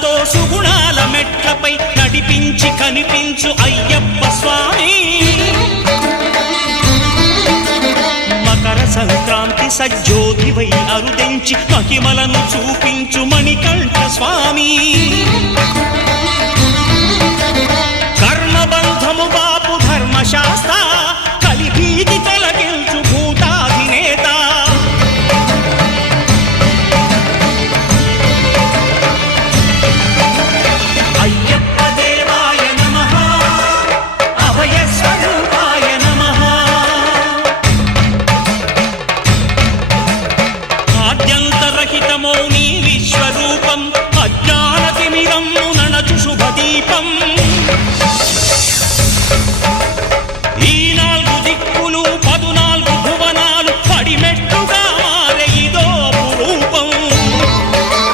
మనసుతో సుగుణాల మెట్లపై నడిపించి కనిపించు అయ్యప్ప స్వామి. మకర సంక్రాంతి సజ్జోతివై అరుదెంచి మహిమలను చూపించు మణికంఠ స్వామి.